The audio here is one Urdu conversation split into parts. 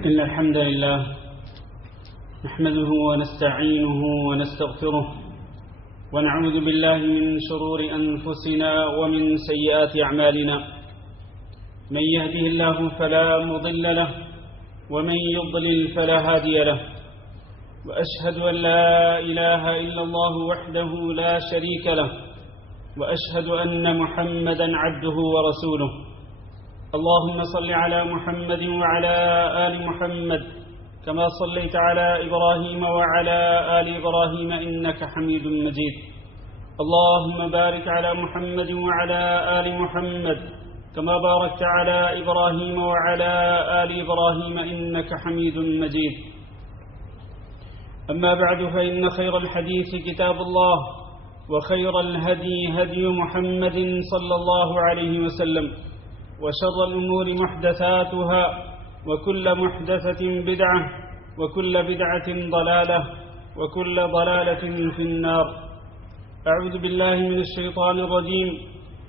إن الحمد لله نحمده ونستعينه ونستغفره ونعوذ بالله من شرور أنفسنا ومن سيئات أعمالنا. من يهده الله فلا مضل له ومن يضلل فلا هادي له. وأشهد أن لا إله إلا الله وحده لا شريك له وأشهد أن محمدا عبده ورسوله. اللهم صل على محمد وعلى آل محمد كما صليت على إبراهيم وعلى آل إبراهيم إنك حميد مجيد. اللهم بارك على محمد وعلى آل محمد كما باركت على إبراهيم وعلى آل إبراهيم إنك حميد مجيد. أما بعد، فإن خير الحديث كتاب الله، وخير الهدي هدي محمد صلى الله عليه وسلم، وشر الأمور محدثاتها، وكل محدثة بدعة، وكل بدعة ضلالة، وكل ضلالة في النار. أعوذ بالله من الشيطان الرجيم.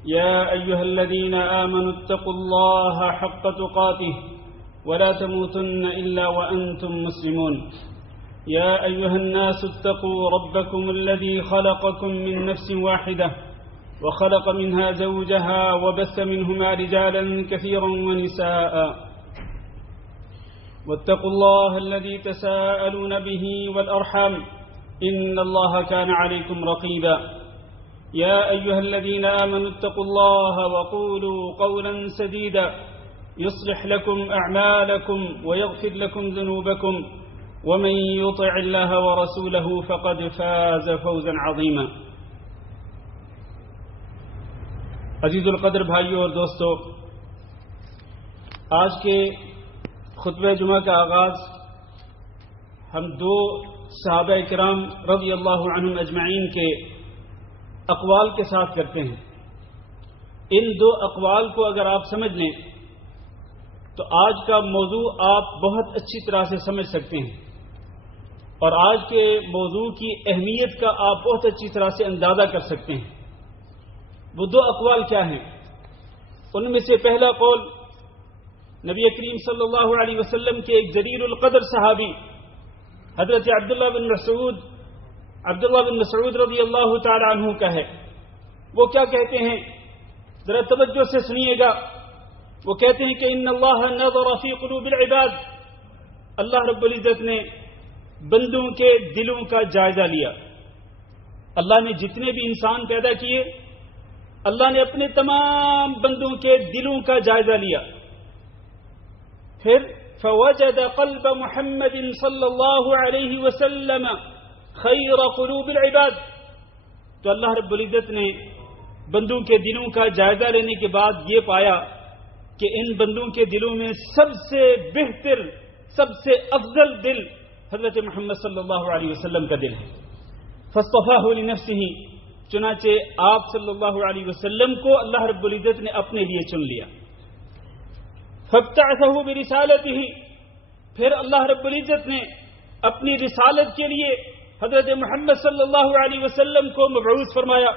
يا أيها الذين آمنوا اتقوا الله حق تقاته ولا تموتن إلا وأنتم مسلمون. يا أيها الناس اتقوا ربكم الذي خلقكم من نفس واحدة وخلق منها زوجها وبث منهما رجالا كثيرا ونساء. واتقوا الله الذي تساءلون به والأرحام إن الله كان عليكم رقيبا. يا أيها الذين آمنوا اتقوا الله وقولوا قولا سديدا يصلح لكم أعمالكم ويغفر لكم ذنوبكم، ومن يطع الله ورسوله فقد فاز فوزا عظيما. عزیز القدر بھائیوں اور دوستو، آج کے خطبہ جمعہ کا آغاز ہم دو صحابہ کرام رضی اللہ عنہم اجمعین کے اقوال کے ساتھ کرتے ہیں. ان دو اقوال کو اگر آپ سمجھ لیں تو آج کا موضوع آپ بہت اچھی طرح سے سمجھ سکتے ہیں، اور آج کے موضوع کی اہمیت کا آپ بہت اچھی طرح سے اندازہ کر سکتے ہیں. وہ دو اقوال کیا ہیں؟ ان میں سے پہلا قول نبی کریم صلی اللہ علیہ وسلم کے ایک جلیل القدر صحابی حضرت عبداللہ بن مسعود رضی اللہ تعالی عنہ کا ہے. وہ کیا کہتے ہیں؟ ذرا توجہ سے سنیے گا. وہ کہتے ہیں کہ ان اللہ نظر فی قلوب العباد، اللہ رب العزت نے بندوں کے دلوں کا جائزہ لیا. اللہ نے جتنے بھی انسان پیدا کیے، اللہ نے اپنے تمام بندوں کے دلوں کا جائزہ لیا. پھر فوجد قلب محمد صلی اللہ علیہ وسلم خیر قلوب العباد، تو اللہ رب العزت نے بندوں کے دلوں کا جائزہ لینے کے بعد یہ پایا کہ ان بندوں کے دلوں میں سب سے بہتر، سب سے افضل دل حضرت محمد صلی اللہ علیہ وسلم کا دل ہے. فاصطفاہ لنفسہ، چنانچہ آپ صلی اللہ علیہ وسلم کو اللہ رب العزت نے اپنے لیے چن لیا. فابتعثہ برسالتہ، پھر اللہ رب العزت نے اپنی رسالت کے لیے حضرت محمد صلی اللہ علیہ وسلم کو مبعوث فرمایا.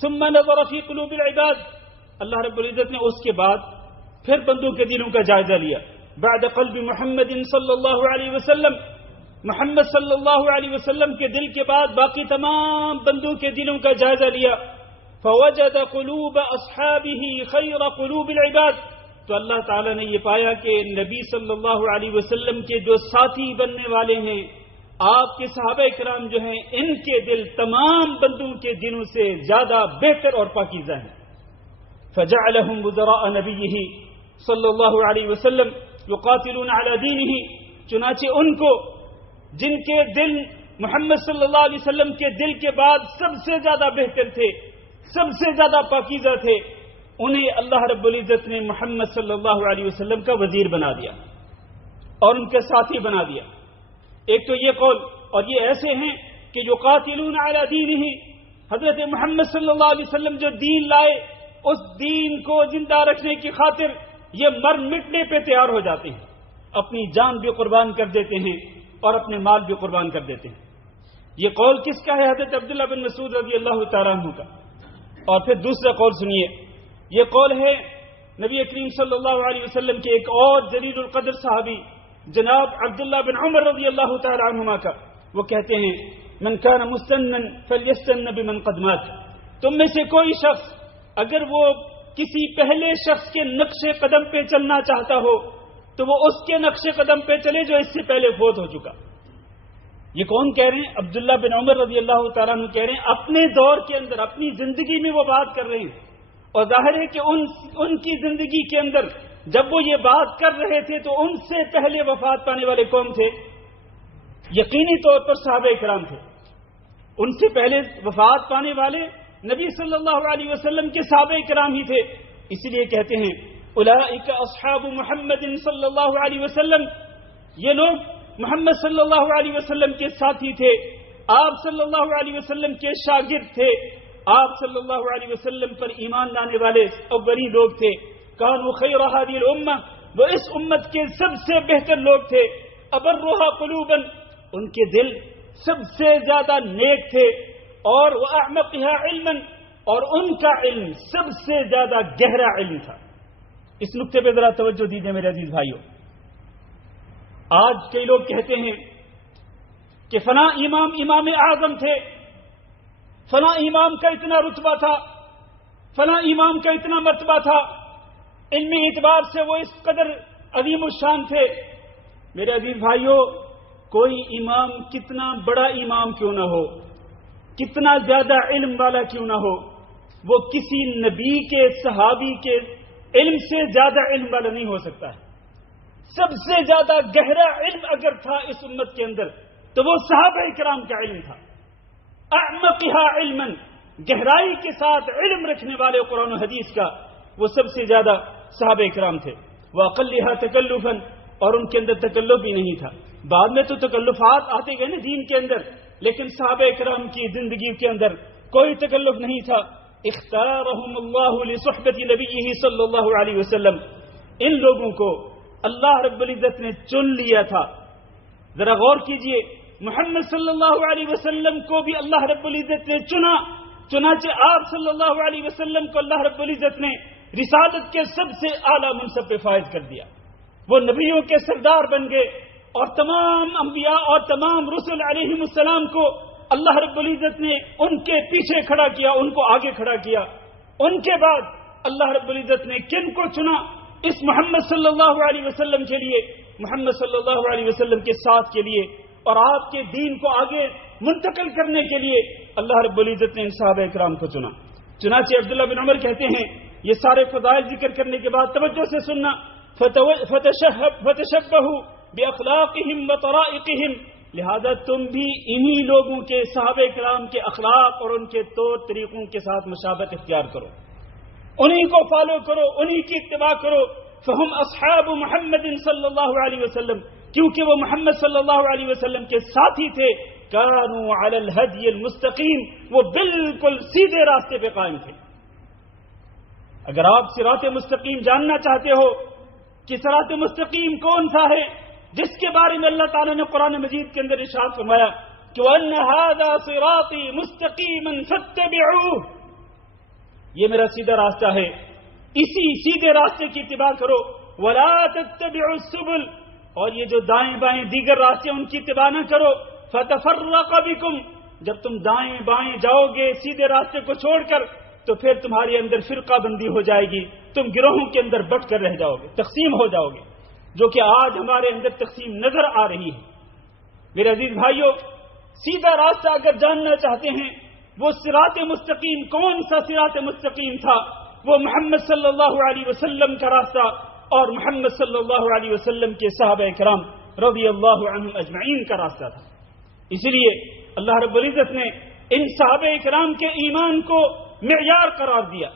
ثم نظر فی قلوب العباد، اللہ رب العزت نے اس کے بعد پھر بندوں کے دلوں کا جائزہ لیا. بعد قلب محمد صلی اللہ علیہ وسلم، محمد صلی اللہ علیہ وسلم کے دل کے بعد باقی تمام بندوں کے دلوں کا جائزہ لیا. فوجد قلوب اصحابہ خیر قلوب العباد، تو اللہ تعالیٰ نے یہ پایا کہ نبی صلی اللہ علیہ وسلم کے جو ساتھی بننے والے ہیں، آپ کے صحابہ کرام جو ہیں، ان کے دل تمام بندوں کے دلوں سے زیادہ بہتر اور پاکیزہ ہیں. فجعلهم وزراء نبیہ صلی اللہ علیہ وسلم یقاتلون علی دینہ، چنانچہ ان کو جن کے دل محمد صلی اللہ علیہ وسلم کے دل کے بعد سب سے زیادہ بہتر تھے، سب سے زیادہ پاکیزہ تھے، انہیں اللہ رب العزت نے محمد صلی اللہ علیہ وسلم کا وزیر بنا دیا اور ان کے ساتھی بنا دیا. ایک تو یہ قول، اور یہ ایسے ہیں کہ یقاتلون علی دینہ، حضرت محمد صلی اللہ علیہ وسلم جو دین لائے اس دین کو زندہ رکھنے کی خاطر یہ مر مٹنے پہ تیار ہو جاتے ہیں، اپنی جان بھی قربان کر دیتے ہیں اور اپنے مال بھی قربان کر دیتے ہیں. یہ قول کس کا ہے؟ حضرت عبداللہ بن مسعود رضی اللہ تعالیٰ عنہ کا. اور پھر دوسرا قول سنیے، یہ قول ہے نبی کریم صلی اللہ علیہ وسلم کے ایک اور جلیل القدر صحابی جناب عبداللہ بن عمر رضی اللہ تعالی عنہما کا، وہ کہتے ہیں من کان مستنن فلیستن بمن قد مات، تم میں سے کوئی شخص اگر وہ کسی پہلے شخص کے نقش قدم پہ چلنا چاہتا ہو تو وہ اس کے نقش قدم پہ چلے جو اس سے پہلے فوت ہو چکا۔ یہ کون کہہ رہے ہیں؟ عبداللہ بن عمر رضی اللہ تعالیٰ عنہ کہہ رہے ہیں، اپنے دور کے اندر، اپنی زندگی میں وہ بات کر رہے ہیں، اور ظاہر ہے کہ ان کی زندگی کے اندر جب وہ یہ بات کر رہے تھے تو ان سے پہلے وفات پانے والے کون تھے؟ یقینی طور پر صحابہ کرام تھے۔ ان سے پہلے وفات پانے والے نبی صلی اللہ علیہ وسلم کے صحابہ کرام ہی تھے۔ اس لیے کہتے ہیں اولئک اصحاب محمد صلی اللہ علیہ وسلم، یہ لوگ محمد صلی اللہ علیہ وسلم کے ساتھی تھے، آپ صلی اللہ علیہ وسلم کے شاگرد تھے، آپ صلی اللہ علیہ وسلم پر ایمان لانے والے اولین لوگ تھے۔ کانوا خیر هذه الامہ، وہ اس امت کے سب سے بہتر لوگ تھے۔ ابرها قلوبا، ان کے دل سب سے زیادہ نیک تھے، اور واعمقها علما، اور ان کا علم سب سے زیادہ گہرا علم تھا۔ اس نقطے پہ ذرا توجہ دیجیے میرے عزیز بھائیوں۔ آج کئی لوگ کہتے ہیں کہ فلاں امام امام اعظم تھے، فلاں امام کا اتنا رتبہ تھا، فلاں امام کا اتنا مرتبہ تھا، علمی اعتبار سے وہ اس قدر عظیم الشان تھے۔ میرے عزیز بھائیوں، کوئی امام کتنا بڑا امام کیوں نہ ہو، کتنا زیادہ علم والا کیوں نہ ہو، وہ کسی نبی کے صحابی کے علم سے زیادہ علم والا نہیں ہو سکتا ہے۔ سب سے زیادہ گہرا علم اگر تھا اس امت کے اندر تو وہ صحابہ کرام کا علم تھا۔ اعمقها علما، گہرائی کے ساتھ علم رکھنے والے قرآن و حدیث کا وہ سب سے زیادہ صحابہ کرام تھے۔ واقلها تکلفا، اور ان کے اندر تکلف بھی نہیں تھا۔ بعد میں تو تکلفات آتے گئے نا دین کے اندر، لیکن صحابہ کرام کی زندگی کے اندر کوئی تکلف نہیں تھا۔ اختارهم اللہ لصحبت نبیہ صلی اللہ علیہ وسلم، ان لوگوں کو اللہ رب العزت نے چن لیا تھا۔ ذرا غور کیجئے، محمد صلی اللہ علیہ وسلم کو بھی اللہ رب العزت نے چنا، چنانچہ آپ صلی اللہ علیہ وسلم کو اللہ رب العزت نے رسالت کے سب سے اعلیٰ منصب پہ فائز کر دیا۔ وہ نبیوں کے سردار بن گئے، اور تمام انبیاء اور تمام رسل علیہم السلام کو اللہ رب العزت نے ان کے پیچھے کھڑا کیا، ان کو آگے کھڑا کیا۔ ان کے بعد اللہ رب العزت نے کن کو چنا؟ اس محمد صلی اللہ علیہ وسلم کے لیے، محمد صلی اللہ علیہ وسلم کے ساتھ کے لیے، اور آپ کے دین کو آگے منتقل کرنے کے لیے اللہ رب العزت نے ان صحابہ کرام کو چنا۔ چنانچہ عبداللہ بن عمر کہتے ہیں، یہ سارے فضائل ذکر کرنے کے بعد توجہ سے سننا، فتشبہوا باخلاقہم وطرائقہم، لہذا تم بھی انہی لوگوں کے صحابہ کرام کے اخلاق اور ان کے طور طریقوں کے ساتھ مشابہت اختیار کرو، انہی کو فالو کرو، انہی کی اتباع کرو۔ فہم اصحاب محمد صلی اللہ علیہ وسلم، کیونکہ وہ محمد صلی اللہ علیہ وسلم کے ساتھی تھے۔ کانوا علی الہدی المستقیم، وہ بالکل سیدھے راستے پہ قائم تھے۔ اگر آپ صراط مستقیم جاننا چاہتے ہو کہ صراط مستقیم کون سا ہے، جس کے بارے میں اللہ تعالیٰ نے قرآن مجید کے اندر ارشاد فرمایا کہ وَأَنَّ هَذَا صِرَاطِي مُسْتَقِيمًا فَاتَّبِعُوهُ، یہ میرا سیدھا راستہ ہے، اسی سیدھے راستے کی اتباع کرو۔ وَلَا تَتَّبِعُوا السُّبُلَ، اور یہ جو دائیں بائیں دیگر راستے ان کی اتباع نہ کرو۔ فَتَفَرَّقَ بِكُمْ، جب تم دائیں بائیں جاؤ گے سیدھے راستے کو چھوڑ کر تو پھر تمہارے اندر فرقہ بندی ہو جائے گی، تم گروہوں کے اندر بٹ کر رہ جاؤ گے، تقسیم ہو جاؤ گے، جو کہ آج ہمارے اندر تقسیم نظر آ رہی ہے۔ میرے عزیز بھائیوں، سیدھا راستہ اگر جاننا چاہتے ہیں وہ صراط مستقیم کون سا صراط مستقیم تھا، وہ محمد صلی اللہ علیہ وسلم کا راستہ اور محمد صلی اللہ علیہ وسلم کے صحابہ کرام رضی اللہ عنہم اجمعین کا راستہ تھا۔ اسی لیے اللہ رب العزت نے ان صحابہ کرام کے ایمان کو معیار قرار دیا،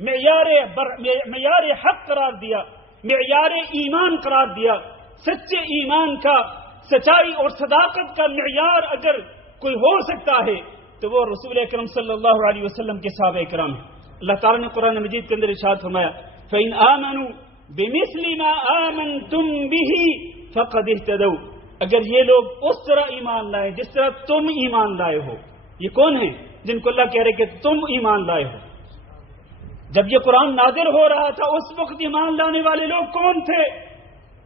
معیار حق قرار دیا، معیار ایمان قرار دیا۔ سچے ایمان کا، سچائی اور صداقت کا معیار اگر کوئی ہو سکتا ہے تو وہ رسول اکرم صلی اللہ علیہ وسلم کے صحابہ کرام ہیں۔ اللہ تعالیٰ نے قرآن مجید کے اندر ارشاد فرمایا فَإِنْ آمَنُوا بِمِثْلِ مَا آمَنْتُمْ بِهِ فَقَدِ اهْتَدَوْا، اگر یہ لوگ اس طرح ایمان لائے جس طرح تم ایمان لائے ہو۔ یہ کون ہیں جن کو اللہ کہہ رہے کہ تم ایمان لائے ہو؟ جب یہ قرآن نازل ہو رہا تھا اس وقت ایمان لانے والے لوگ کون تھے؟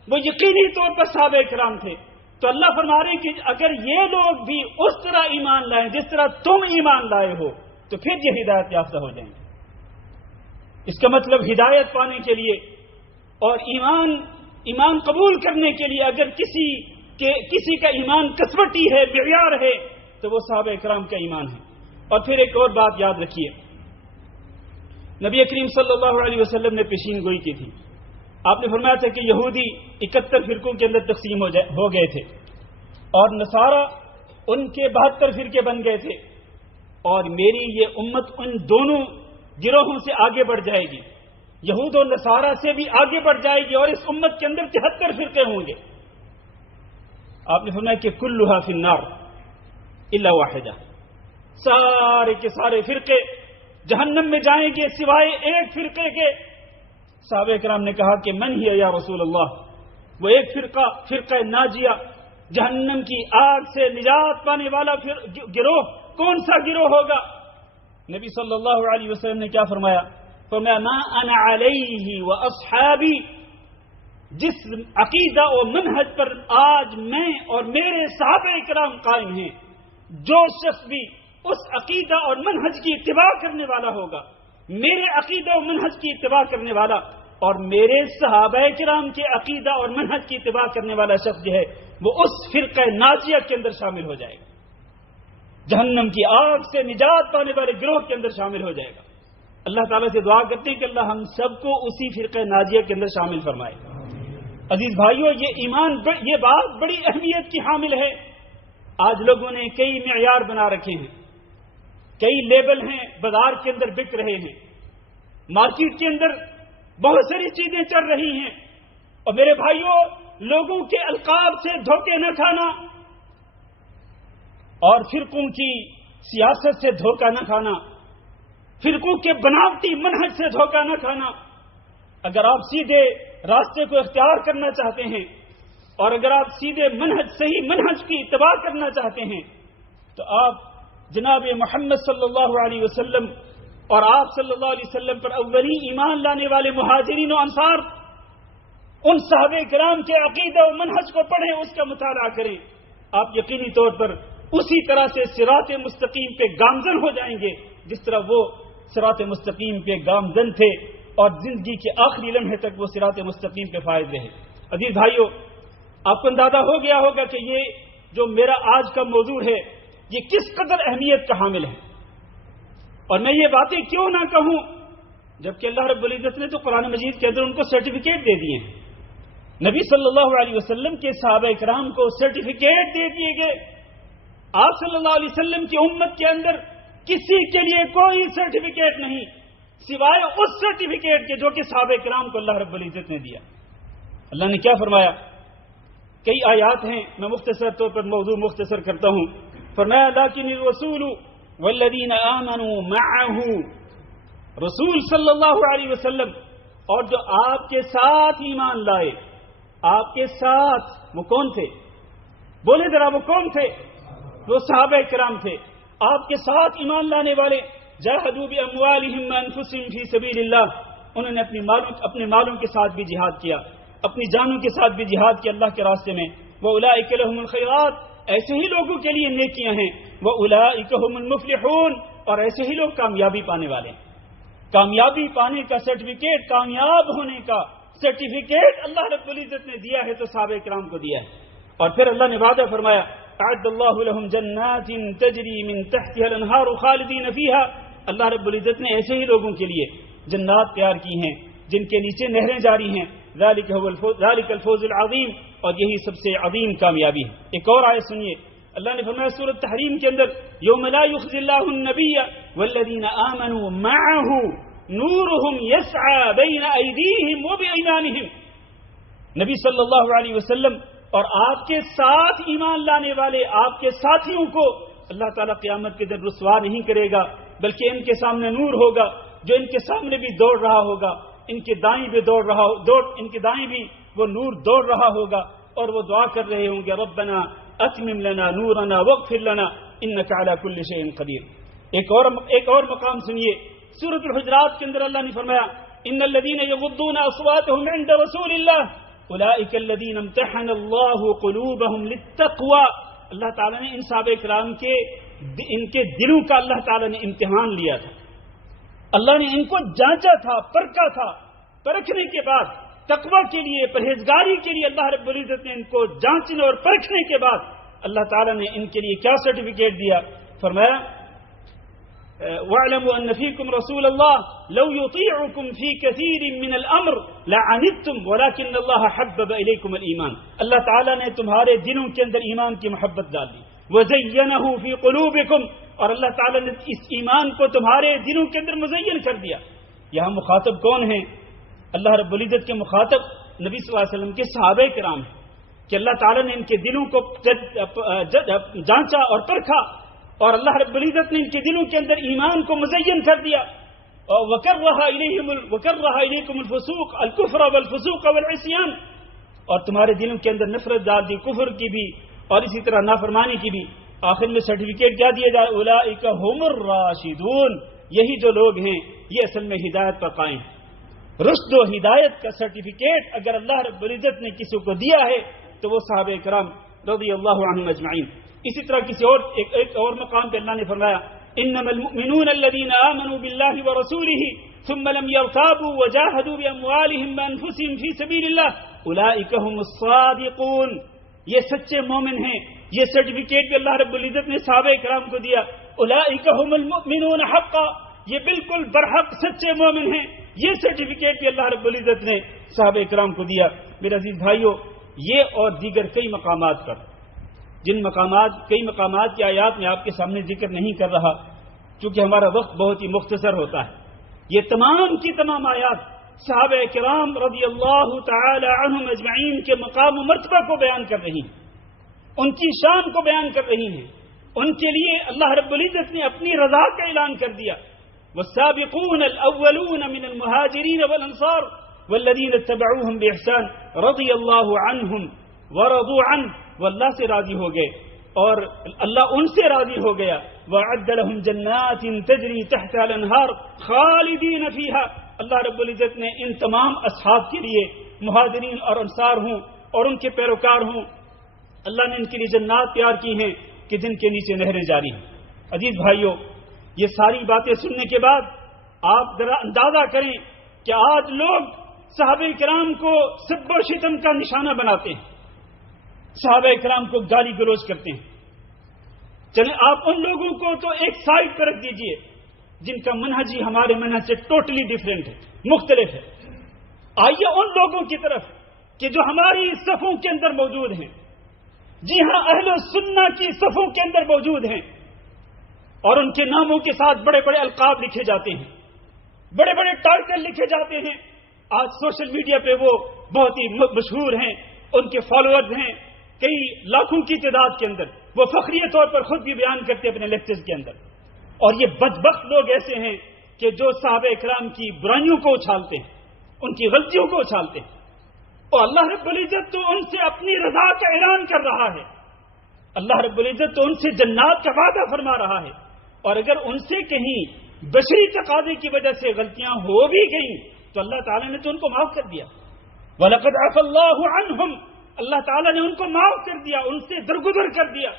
وہ یقینی طور پر صحابہ کرام تھے. تو اللہ فرما رہے ہیں کہ اگر یہ لوگ بھی اس طرح ایمان لائیں جس طرح تم ایمان لائے ہو تو پھر یہ ہدایت یافتہ ہو جائیں گے. اس کا مطلب ہدایت پانے کے لیے اور ایمان قبول کرنے کے لیے اگر کسی کا ایمان کسوٹی ہے، معیار ہے، تو وہ صحابہ کرام کا ایمان ہے. اور پھر ایک اور بات یاد رکھیے، نبی کریم صلی اللہ علیہ وسلم نے پیشین گوئی کی تھی. آپ نے فرمایا تھا کہ یہودی 71 فرقوں کے اندر تقسیم ہو گئے تھے اور نصارہ ان کے 72 فرقے بن گئے تھے، اور میری یہ امت ان دونوں گروہوں سے آگے بڑھ جائے گی، یہود و نصارہ سے بھی آگے بڑھ جائے گی، اور اس امت کے اندر 73 فرقے ہوں گے. آپ نے فرمایا کہ کلھا فی النار الا واحدہ، سارے کے سارے فرقے جہنم میں جائیں گے سوائے ایک فرقے کے. صحابہ کرام نے کہا کہ من ہی یا رسول اللہ، وہ ایک فرقہ ناجیہ، جہنم کی آگ سے نجات پانے والا گروہ کون سا گروہ ہوگا؟ نبی صلی اللہ علیہ وسلم نے کیا فرمایا؟ فرمایا ما انا علیہ واصحابی، جس عقیدہ و منہج پر آج میں اور میرے صحابہ کرام قائم ہیں، جو شخص بھی اس عقیدہ اور منہج کی اتباع کرنے والا ہوگا، میرے عقیدہ و منہج کی اتباع کرنے والا اور میرے صحابہ کرام کے عقیدہ اور منہج کی اتباع کرنے والا شخص جو ہے وہ اس فرقہ ناجیہ کے اندر شامل ہو جائے گا، جہنم کی آگ سے نجات پانے والے گروہ کے اندر شامل ہو جائے گا. اللہ تعالیٰ سے دعا کرتے ہیں کہ اللہ ہم سب کو اسی فرقہ ناجیہ کے اندر شامل فرمائے. عزیز بھائیوں، یہ بات بڑی اہمیت کی حامل ہے. آج لوگوں نے کئی معیار بنا رکھے ہیں، کئی لیبل ہیں بازار کے اندر بک رہے ہیں، مارکیٹ کے اندر بہت ساری چیزیں چل رہی ہیں. اور میرے بھائیوں، لوگوں کے القاب سے دھوکے نہ کھانا اور فرقوں کی سیاست سے دھوکہ نہ کھانا، فرقوں کے بناوٹی منہج سے دھوکہ نہ کھانا. اگر آپ سیدھے راستے کو اختیار کرنا چاہتے ہیں اور اگر آپ سیدھے صحیح منہج کی اتباع کرنا چاہتے ہیں تو آپ جناب محمد صلی اللہ علیہ وسلم اور آپ صلی اللہ علیہ وسلم پر اولی ایمان لانے والے مہاجرین و انصار، ان صحابہ کرام کے عقیدہ و منہج کو پڑھیں، اس کا مطالعہ کریں. آپ یقینی طور پر اسی طرح سے صراط مستقیم پہ گامزن ہو جائیں گے جس طرح وہ صراط مستقیم پہ گامزن تھے اور زندگی کے آخری لمحے تک وہ صراط مستقیم پہ فائز رہے. عزیز بھائیوں، آپ کو اندازہ ہو گیا ہوگا کہ یہ جو میرا آج کا موضوع ہے یہ کس قدر اہمیت کا حامل ہے. اور میں یہ باتیں کیوں نہ کہوں جبکہ اللہ رب العزت نے تو قرآن مجید کے اندر ان کو سرٹیفکیٹ دے دیے ہیں. نبی صلی اللہ علیہ وسلم کے صحابہ کرام کو سرٹیفکیٹ دے دیے گئے. آپ صلی اللہ علیہ وسلم کی امت کے اندر کسی کے لیے کوئی سرٹیفکیٹ نہیں سوائے اس سرٹیفکیٹ کے جو کہ صحابہ کرام کو اللہ رب العزت نے دیا. اللہ نے کیا فرمایا؟ کئی آیات ہیں، میں مختصر طور پر موضوع مختصر کرتا ہوں. فرمایا لیکن الرسول والذین آمنوا معه، رسول صلی اللہ علیہ وسلم اور جو آپ کے ساتھ ایمان لائے، آپ کے ساتھ، وہ کون تھے؟ بولے ذرا، وہ کون تھے؟ وہ صحابہ کرام تھے. آپ کے ساتھ ایمان لانے والے جاہدوا باموالہم وانفسہم فی سبیل اللہ، انہوں نے اپنے مالوں کے ساتھ بھی جہاد کیا، اپنی جانوں کے ساتھ بھی جہاد کیا اللہ کے راستے میں. وَأُولَٰئِكَ لَهُمُ الْخَيْرَاتُ، ایسے ہی لوگوں کے لیے نیکیاں ہیں. وَأُولَٰئِكَ هُمُ الْمُفْلِحُونَ، اور ایسے ہی لوگ کامیابی پانے والے ہیں. کامیابی پانے کا سرٹیفکیٹ، کامیاب ہونے کا سرٹیفکیٹ اللہ رب العزت نے دیا ہے تو صحابہ کرام کو دیا ہے. اور پھر اللہ نے وعدہ فرمایا اعد اللہ لهم جنات تجری من تحتها الانہار خالدین فیہا، اللہ رب العزت نے ایسے ہی لوگوں کے لیے جنات تیار کی ہیں جن کے نیچے نہریں جاری ہیں. ذالک الفوز العظیم، اور یہی سب سے عظیم کامیابی ہے. ایک اور آیت سنیے، اللہ نے فرمایا سورۃ تحریم کے اندر یوم لا یخزی اللہ النبی والذین آمنوا معه نورهم یسعی بین ایدیہم وبایمانہم، نبی صلی اللہ علیہ وسلم اور آپ کے ساتھ ایمان لانے والے آپ کے ساتھیوں کو اللہ تعالیٰ قیامت کے دن رسوا نہیں کرے گا، بلکہ ان کے سامنے نور ہوگا جو ان کے سامنے بھی دوڑ رہا ہوگا، ان کے دائیں بھی ان کے دائیں بھی وہ نور دوڑ رہا ہوگا اور وہ دعا کر رہے ہوں گے ربنا اتمم لنا نورنا واغفر لنا انک علی کل شیء قدیر. ایک اور مقام سنیے، سورۃ الحجرات کے اندر اللہ نے فرمایا ان الذین یغضون اصواتهم عند رسول اللہ اولئک الذین امتحن اللہ قلوبہم للتقوی، اللہ تعالیٰ نے ان صحابہ کرام ان کے دلوں کا اللہ تعالیٰ نے امتحان لیا تھا، اللہ نے ان کو جانچا تھا، پرکھا تھا، پرکھنے کے بعد تقوی کے لیے، پرہیزگاری کے لیے اللہ رب العزت نے ان کو جانچنے اور پرکھنے کے بعد اللہ تعالیٰ نے ان کے لیے کیا سرٹیفکیٹ دیا؟ فرمایا وَاعْلَمُوا أَنَّ فِيكُمْ رَسُولَ اللَّهِ لَوْ يُطِيعُكُمْ فِي كَثِيرٍ مِّنَ الْأَمْرِ لَعَنِتُّمْ وَلَكِنَّ اللَّهَ حَبَّبَ إِلَيْكُمُ الْإِيمَانَ، اللہ تعالیٰ نے تمہارے دلوں کے اندر ایمان کی محبت ڈال دی، وَزَيَّنَهُ فِي قُلُوبِكُمْ، اور اللہ تعالیٰ نے اس ایمان کو تمہارے دلوں کے اندر مزین کر دیا۔ یہاں مخاطب کون ہیں؟ اللہ رب العزت کے مخاطب نبی صلی اللہ علیہ وسلم کے صحابہ کرام ہیں کہ اللہ تعالیٰ نے ان کے دلوں کو جانچا اور پرکھا، اور اللہ رب العزت نے ان کے دلوں کے اندر ایمان کو مزین کر دیا، وَكَرَّهَ إِلَيْكُمُ الْفُسُوقَ الْكُفْرَ وَالْفُسُوقَ وَالْعِصْيَانَ، اور تمہارے دلوں کے اندر نفرت ڈال دی، کفر کی بھی اور اسی طرح نافرمانی کی بھی۔ آخر میں سرٹیفکیٹ کیا دیا جائے؟ اولئک هم الراشدون، یہی جو لوگ ہیں یہ اصل میں ہدایت پر قائم ہیں۔ رشد و ہدایت کا سرٹیفکیٹ اگر اللہ رب العزت نے کسی کو دیا ہے تو وہ صحابہ کرام رضی اللہ عنہم اجمعین۔ اسی طرح کسی اور ایک اور مقام پہ اللہ نے فرمایا انما المؤمنون الذين آمنوا بالله ورسوله ثم لم يرتابوا وجاهدوا باموالهم وانفسهم في سبيل الله اولئك هم الصادقون، یہ سچے مومن ہیں۔ یہ سرٹیفکیٹ بھی اللہ رب العزت نے صحابہ کرام کو دیا، اولئک هم المؤمنون حقا، یہ بالکل برحق سچے مومن ہیں۔ یہ سرٹیفکیٹ بھی اللہ رب العزت نے صحابہ کرام کو دیا۔ میرے عزیز بھائیو، یہ اور دیگر کئی مقامات پر، کئی مقامات کی آیات میں آپ کے سامنے ذکر نہیں کر رہا چونکہ ہمارا وقت بہت ہی مختصر ہوتا ہے۔ یہ تمام کی تمام آیات صحابہ کرام رضی اللہ تعالی عنہم اجمعین کے مقام و مرتبہ کو بیان کر رہی ہیں، ان کی شان کو بیان کر رہی ہیں۔ ان کے لیے اللہ رب العزت نے اپنی رضا کا اعلان کر دیا، والسابقون الاولون من المهاجرين والانصار والذين اتبعوهم باحسان رضی اللہ عنہم ورضوا عنہ، وہ اللہ سے راضی ہو گئے اور اللہ ان سے راضی ہو گیا۔ وَأَعَدَّ لَهُمْ جَنَّاتٍ تَجْرِي تَحْتَهَا الْأَنْهَارُ خَالِدِينَ فِيهَا، اللہ رب العزت نے ان تمام اصحاب کے لیے، مہاجرین اور انصار ہوں اور ان کے پیروکار ہوں، اللہ نے ان کے لیے جنات تیار کی ہیں کہ جن کے نیچے نہریں جاری ہیں۔ عزیز بھائیو، یہ ساری باتیں سننے کے بعد آپ ذرا اندازہ کریں کہ آج لوگ صحابہ کرام کو سب و شتم کا نشانہ بناتے ہیں، صحابہ کرام کو گالی گلوچ کرتے ہیں۔ چلیں آپ ان لوگوں کو تو ایک سائڈ پر رکھ دیجئے جن کا منہج ہی ہمارے منہج سے ٹوٹلی ڈیفرنٹ ہے، مختلف ہے۔ آئیے ان لوگوں کی طرف کہ جو ہماری صفوں کے اندر موجود ہیں، جی ہاں اہل سنہ کی صفوں کے اندر موجود ہیں، اور ان کے ناموں کے ساتھ بڑے بڑے القاب لکھے جاتے ہیں، بڑے بڑے ٹائٹل لکھے جاتے ہیں۔ آج سوشل میڈیا پہ وہ بہت ہی مشہور ہیں، ان کے فالوورز ہیں کئی لاکھوں کی تعداد کے اندر، وہ فخریہ طور پر خود بھی بیان کرتے اپنے لیکچرز کے اندر۔ اور یہ بدبخت لوگ ایسے ہیں کہ جو صحابہ کرام کی برائیوں کو اچھالتے ہیں، ان کی غلطیوں کو اچھالتے ہیں، اور اللہ رب العزت تو ان سے اپنی رضا کا اعلان کر رہا ہے، اللہ رب العزت تو ان سے جنات کا وعدہ فرما رہا ہے، اور اگر ان سے کہیں بشری تقاضے کی وجہ سے غلطیاں ہو بھی گئیں تو اللہ تعالیٰ نے تو ان کو معاف کر دیا۔ وَلَقَدْ عَفَا اللَّهُ عَنْهُمْ، اللہ تعالیٰ نے ان کو معاف کر دیا، ان سے درگزر کر دیا۔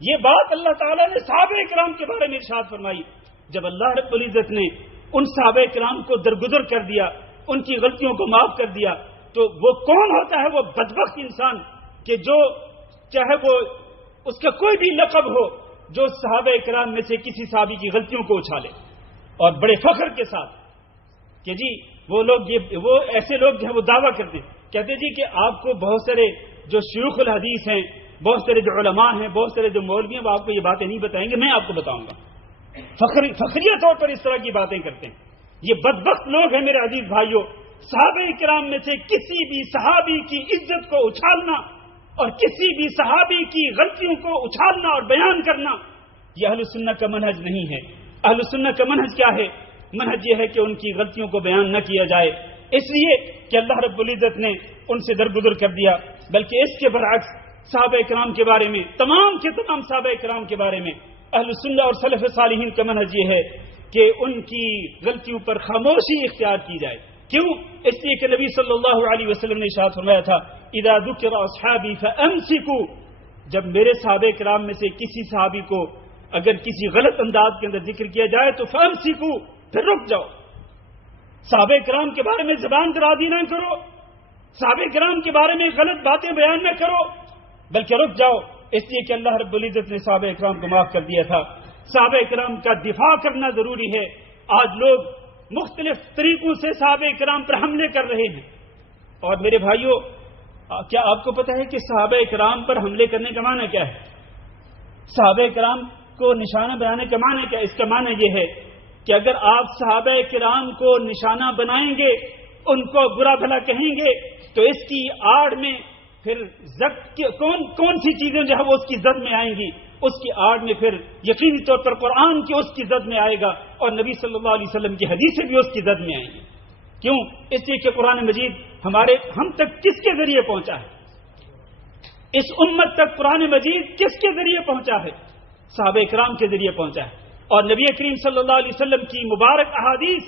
یہ بات اللہ تعالیٰ نے صحابہ کرام کے بارے میں ارشاد فرمائی۔ جب اللہ رب العزت نے ان صحابہ کرام کو درگزر کر دیا، ان کی غلطیوں کو معاف کر دیا، تو وہ کون ہوتا ہے وہ بدبخت انسان کہ جو چاہے وہ اس کا کوئی بھی لقب ہو، جو صحابہ کرام میں سے کسی صحابی کی غلطیوں کو اچھالے اور بڑے فخر کے ساتھ کہ جی وہ ایسے لوگ جو ہے وہ دعویٰ کرتے ہیں، کہتے جی کہ آپ کو بہت سارے جو شیوخ الحدیث ہیں، بہت سارے جو علماء ہیں، بہت سارے جو مولوی ہیں، وہ آپ کو یہ باتیں نہیں بتائیں گے، میں آپ کو بتاؤں گا۔ فخریہ طور پر اس طرح کی باتیں کرتے ہیں۔ یہ بدبخت لوگ ہیں میرے عزیز بھائیوں۔ صحابہ کرام میں سے کسی بھی صحابی کی عزت کو اچھالنا اور کسی بھی صحابی کی غلطیوں کو اچھالنا اور بیان کرنا، یہ اہل سنت کا منہج نہیں ہے۔ اہل سنت کا منہج کیا ہے؟ منہج یہ ہے کہ ان کی غلطیوں کو بیان نہ کیا جائے، اس لیے کہ اللہ رب العزت نے ان سے درگزر کر دیا، بلکہ اس کے برعکس صحابہ کرام کے بارے میں، تمام کے تمام صحابہ کرام کے بارے میں اہل سنت اور سلف صالحین کا منہج یہ ہے کہ ان کی غلطیوں پر خاموشی اختیار کی جائے، کیوں؟ اس لیے کہ نبی صلی اللہ علیہ وسلم نے ارشاد فرمایا تھا اذا ذکر اصحابی فامسکوا، جب میرے صحابہ کرام میں سے کسی صحابی کو اگر کسی غلط انداز کے اندر ذکر کیا جائے تو فامسکوا، پھر رک جاؤ. صحابہ کرام کے بارے میں زبان درازی نہ کرو، صحابہ کرام کے بارے میں غلط باتیں بیان نہ کرو، بلکہ رک جاؤ. اس لیے کہ اللہ رب العزت نے صحابہ کرام کو معاف کر دیا تھا. صحابہ کرام کا دفاع کرنا ضروری ہے. آج لوگ مختلف طریقوں سے صحابہ کرام پر حملے کر رہے ہیں. اور میرے بھائیوں، کیا آپ کو پتہ ہے کہ صحابہ کرام پر حملے کرنے کا معنی کیا ہے؟ صحابہ کرام کو نشانہ بنانے کا معنی کیا ہے؟ اس کا معنی یہ ہے کہ اگر آپ صحابہ کرام کو نشانہ بنائیں گے، ان کو برا بھلا کہیں گے، تو اس کی آڑ میں پھر کون سی چیزیں جو ہے وہ اس کی زد میں آئیں گی؟ اس کی آڑ میں پھر یقینی طور پر قرآن کی اس کی زد میں آئے گا، اور نبی صلی اللہ علیہ وسلم کی حدیثیں بھی اس کی زد میں آئیں گی. کیوں؟ اس لیے کہ قرآن مجید ہم تک کس کے ذریعے پہنچا ہے؟ اس امت تک قرآن مجید کس کے ذریعے پہنچا ہے؟ صحابہ کرام کے ذریعے پہنچا ہے. اور نبی کریم صلی اللہ علیہ وسلم کی مبارک احادیث،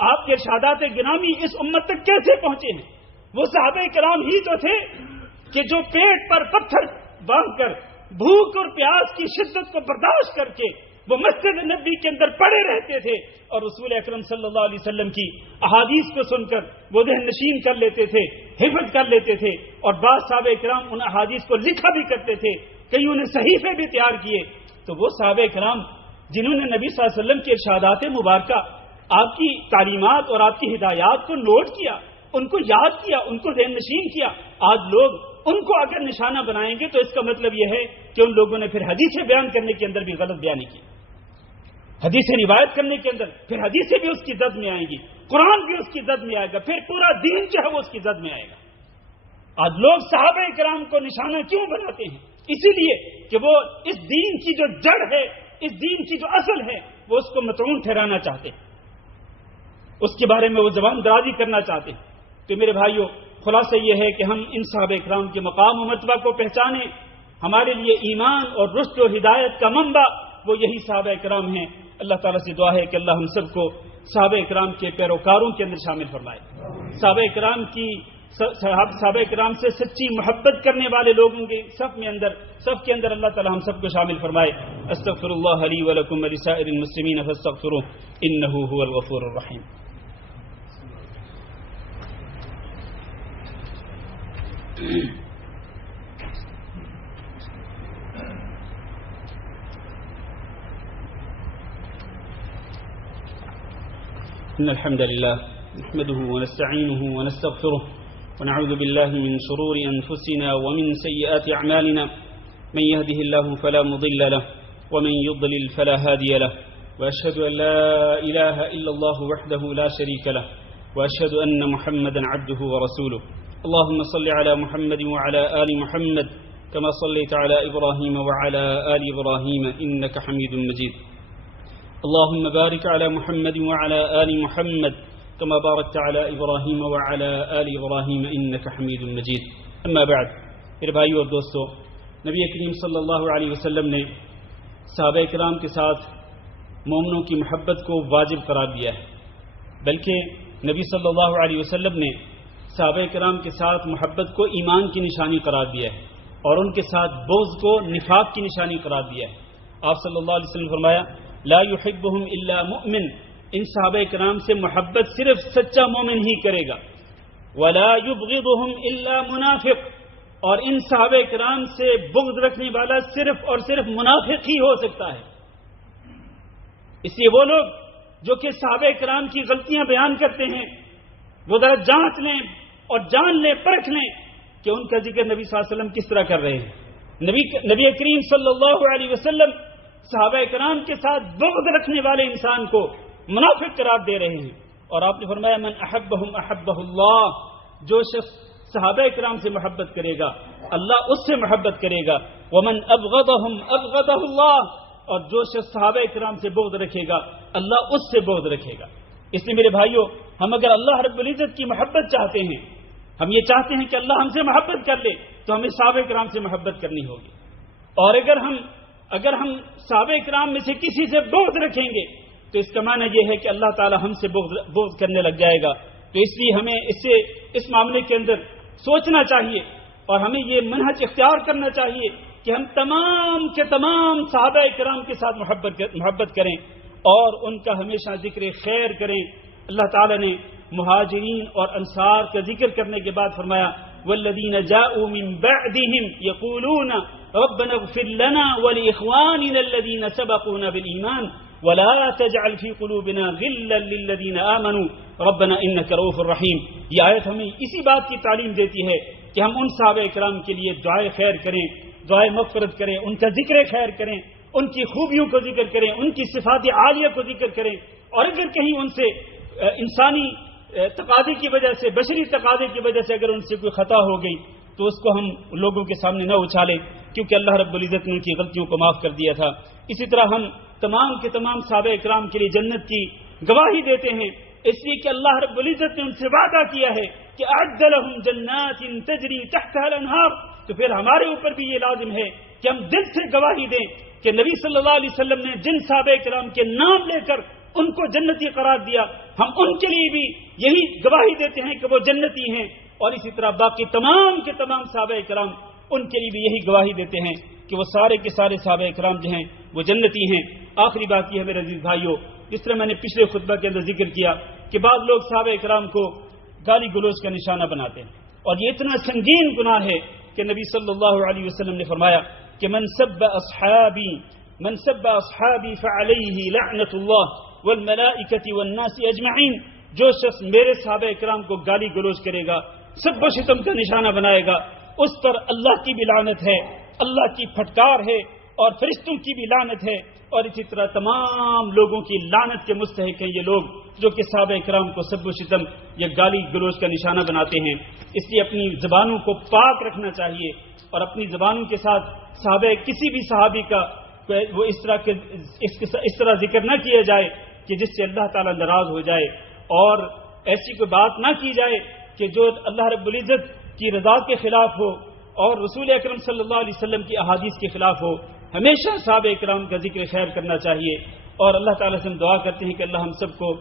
آپ کے ارشادات گرامی اس امت تک کیسے پہنچے ہیں؟ وہ صحابہ کرام ہی تو تھے کہ جو پیٹ پر پتھر باندھ کر بھوک اور پیاس کی شدت کو برداشت کر کے وہ مسجد نبی کے اندر پڑے رہتے تھے، اور رسول اکرم صلی اللہ علیہ وسلم کی احادیث کو سن کر وہ ذہن نشین کر لیتے تھے، حفظ کر لیتے تھے. اور بعض صحابہ کرام ان احادیث کو لکھا بھی کرتے تھے، کئیوں نے صحیفے بھی تیار کیے. تو وہ صحابہ کرام جنہوں نے نبی صلی اللہ علیہ وسلم کے ارشادات مبارکہ، آپ کی تعلیمات اور آپ کی ہدایات کو نوٹ کیا، ان کو یاد کیا، ان کو ذہن نشین کیا، آج لوگ ان کو اگر نشانہ بنائیں گے تو اس کا مطلب یہ ہے کہ ان لوگوں نے پھر حدیثیں بیان کرنے کے اندر بھی غلط بیانی کی، حدیثیں روایت کرنے کے اندر پھر حدیثیں بھی اس کی زد میں آئیں گی، قرآن بھی اس کی زد میں آئے گا، پھر پورا دین جو ہے وہ اس کی زد میں آئے گا. آج لوگ صحابہ کرام کو نشانہ کیوں بناتے ہیں؟ اسی لیے کہ وہ اس دین کی جو جڑ ہے، اس دین کی جو اصل ہے، وہ اس کو مطعون ٹھہرانا چاہتے ہیں، اس کے بارے میں وہ زبان درازی کرنا چاہتے ہیں. تو میرے بھائیوں، خلاصہ یہ ہے کہ ہم ان صحابہ کرام کے مقام و مرتبہ کو پہچانیں. ہمارے لیے ایمان اور رشد و ہدایت کا منبع وہ یہی صحابہ کرام ہیں. اللہ تعالیٰ سے دعا ہے کہ اللہ ہم سب کو صحابہ کرام کے پیروکاروں کے اندر شامل فرمائے. صحابہ کرام سے سچی محبت کرنے والے لوگوں کے صف کے اندر اللہ تعالیٰ ہم سب کو شامل فرمائے. استغفر اللہ لی ولکم ولسائر المسلمین فاستغفروہ انہ هو الغفور الرحیم. إن الحمد لله نحمده ونستعينه ونستغفره ونعوذ بالله من شرور أنفسنا ومن سيئات أعمالنا من يهده الله فلا مضل له ومن يضلل فلا هادي له وأشهد أن لا إله إلا الله وحده لا شريك له وأشهد أن محمدا عبده ورسوله. اللهم صل على محمد وعلى آل محمد كما صليت على إبراهيم وعلى آل إبراهيم إنك حميد مجيد. اللهم بارك على محمد وعلى آل محمد كما باركت على إبراهيم وعلى آل إبراهيم إنك حميد مجيد. أما بعد، میرے بھائیو اور دوستو، نبی کریم صلی اللہ علیہ وسلم نے صحابہ کرام کے ساتھ مومنوں کی محبت کو واجب قرار دیا ہے، بلکہ نبی صلی اللہ علیہ وسلم نے صحابہ کرام کے ساتھ محبت کو ایمان کی نشانی قرار دیا ہے، اور ان کے ساتھ بغض کو نفاق کی نشانی قرار دیا ہے. آپ صلی اللہ علیہ وسلم فرمایا لا يحبهم الا مؤمن، ان صحابہ کرام سے محبت صرف سچا مومن ہی کرے گا. ولا يبغضهم الا منافق، اور ان صحابہ کرام سے بغض رکھنے والا صرف اور صرف منافق ہی ہو سکتا ہے. اس لیے وہ لوگ جو کہ صحابہ کرام کی غلطیاں بیان کرتے ہیں، وہ ذرا جانچ لیں اور جان لیں، پرکھ لیں کہ ان کا ذکر نبی صلی اللہ علیہ وسلم کس طرح کر رہے ہیں. نبی کریم صلی اللہ علیہ وسلم صحابہ کرام کے ساتھ بغض رکھنے والے انسان کو منافق قرار دے رہے ہیں. اور آپ نے فرمایا من احبہم احبہ اللہ، جو شخص صحابہ کرام سے محبت کرے گا اللہ اس سے محبت کرے گا. ومن ابغضہم ابغضہ اللہ، اور جو شخص صحابہ کرام سے بغض رکھے گا اللہ اس سے بغض رکھے گا. اس لیے میرے بھائیو، ہم اگر اللہ رب العزت کی محبت چاہتے ہیں، ہم یہ چاہتے ہیں کہ اللہ ہم سے محبت کر لے، تو ہمیں صحابہ کرام سے محبت کرنی ہوگی. اور اگر ہم صحابہ کرام میں سے کسی سے بغض رکھیں گے تو اس کا معنی یہ ہے کہ اللہ تعالی ہم سے بغض کرنے لگ جائے گا. تو اس لیے ہمیں اس معاملے کے اندر سوچنا چاہیے اور ہمیں یہ منہج اختیار کرنا چاہیے کہ ہم تمام کے تمام صحابہ کرام کے ساتھ محبت کریں اور ان کا ہمیشہ ذکر خیر کریں. اللہ تعالی نے مہاجرین اور انصار کا ذکر کرنے کے بعد فرمایا والذین جاءوا من بعدهم يقولون ربنا اغفر لنا ولإخواننا الذين سبقونا بالإيمان ولا تجعل في قلوبنا غلا للذين آمنوا ربنا إنك رؤوف رحيم. یہ آیت ہمیں اسی بات کی تعلیم دیتی ہے کہ ہم ان صحابہ کرام کے لیے دعائے خیر کریں, دعائے مغفرت کریں, ان کا ذکر خیر کریں, ان کی خوبیوں کو ذکر کریں, ان کی صفات عالیہ کو ذکر کریں, اور اگر کہیں ان سے انسانی تقاضے کی وجہ سے, بشری تقاضے کی وجہ سے اگر ان سے کوئی خطا ہو گئی تو اس کو ہم لوگوں کے سامنے نہ اچھالیں, کیونکہ اللہ رب العزت نے ان کی غلطیوں کو معاف کر دیا تھا. اسی طرح ہم تمام کے تمام صحابہ اکرام کے لیے جنت کی گواہی دیتے ہیں, اس لیے کہ اللہ رب العزت نے ان سے وعدہ کیا ہے کہ اعد لهم جنات تجری تحتها الانہار. تو پھر ہمارے اوپر بھی یہ لازم ہے کہ ہم دل سے گواہی دیں کہ نبی صلی اللہ علیہ وسلم نے جن صحابہ کرام کے نام لے کر ان کو جنتی قرار دیا, ہم ان کے لیے بھی یہی گواہی دیتے ہیں کہ وہ جنتی ہیں, اور اسی طرح باقی تمام کے تمام صحابہ کرام ان کے لیے بھی یہی گواہی دیتے ہیں کہ وہ سارے کے سارے صحابہ کرام جو ہیں وہ جنتی ہیں. آخری بات یہ ہے میرے عزیز بھائیوں, جس طرح میں نے پچھلے خطبہ کے اندر ذکر کیا کہ بعض لوگ صحابہ کرام کو گالی گلوچ کا نشانہ بناتے ہیں, اور یہ اتنا سنگین گناہ ہے کہ نبی صلی اللہ علیہ وسلم نے فرمایا کہ من سب اصحابی فعلیہ لعنت اللہ والملائکۃ والناس اجمعین. جو شخص میرے صحابہ کرام کو گالی گلوچ کرے گا, سب و شتم کا نشانہ بنائے گا, اس پر اللہ کی بھی لعنت ہے, اللہ کی پھٹکار ہے, اور فرشتوں کی بھی لعنت ہے, اور اسی طرح تمام لوگوں کی لعنت کے مستحق ہیں یہ لوگ جو کہ صحابہ کرام کو سب و شتم یا گالی گلوچ کا نشانہ بناتے ہیں. اس لیے اپنی زبانوں کو پاک رکھنا چاہیے, اور اپنی زبانوں کے ساتھ صحابہ کسی بھی صحابی کا وہ اس طرح ذکر نہ کیا جائے کہ جس سے اللہ تعالیٰ ناراض ہو جائے, اور ایسی کوئی بات نہ کی جائے کہ جو اللہ رب العزت کی رضا کے خلاف ہو اور رسول اکرم صلی اللہ علیہ وسلم کی احادیث کے خلاف ہو. ہمیشہ صحابہ کرام کا ذکر خیر کرنا چاہیے, اور اللہ تعالیٰ سے ہم دعا کرتے ہیں کہ اللہ ہم سب کو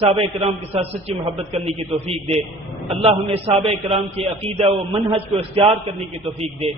صحابہ کرام کے ساتھ سچی محبت کرنے کی توفیق دے. اللہ ہمیں صحابہ کرام کے عقیدہ و منہج کو اختیار کرنے کی توفیق دے.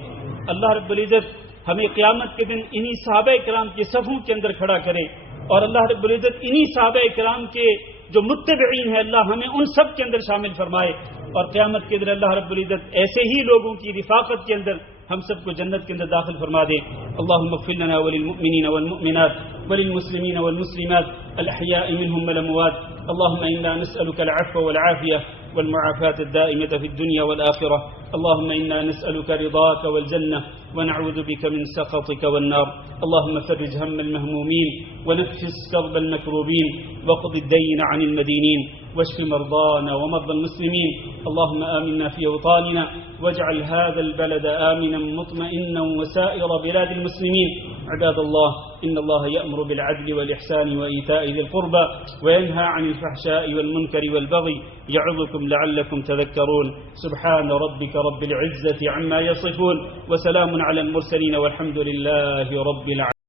اللہ رب العزت ہمیں قیامت کے دن انہی صحابہ کرام کی صفوں کے اندر کھڑا کرے, اور اللہ رب العزت انہی صحابہ کرام کے جو متبعین ہیں اللہ ہمیں ان سب کے اندر شامل فرمائے, اور قیامت کے دن اللہ رب العزت ایسے ہی لوگوں کی رفاقت کے اندر ہم سب کو جنت کے اندر داخل فرما دے. اللهم اغفر لنا وللمؤمنين والمؤمنات وللمسلمين والمسلمات الأحياء منهم والأموات. اللهم إنا نسألك العفو والعافية والمعافاة الدائمة في الدنيا والآخرة. اللهم إنا نسألك رضاك والجنة ونعوذ بك من سخطك والنار. اللهم فرج هم المهمومين ونفس كرب المكروبين واقض الدين عن المدينين واشف مرضانا ومرضى المسلمين. اللهم آمنا في أوطاننا واجعل هذا البلد آمنا مطمئنا وسائر بلاد المسلمين. عباد الله, إن الله يأمر بالعدل والإحسان وإيتاء ذي القربى وينهى عن الفحشاء والمنكر والبغي يعظكم لعلكم تذكرون. سبحان ربك رب العزة عما يصفون وسلام على المرسلين والحمد لله رب العالمين.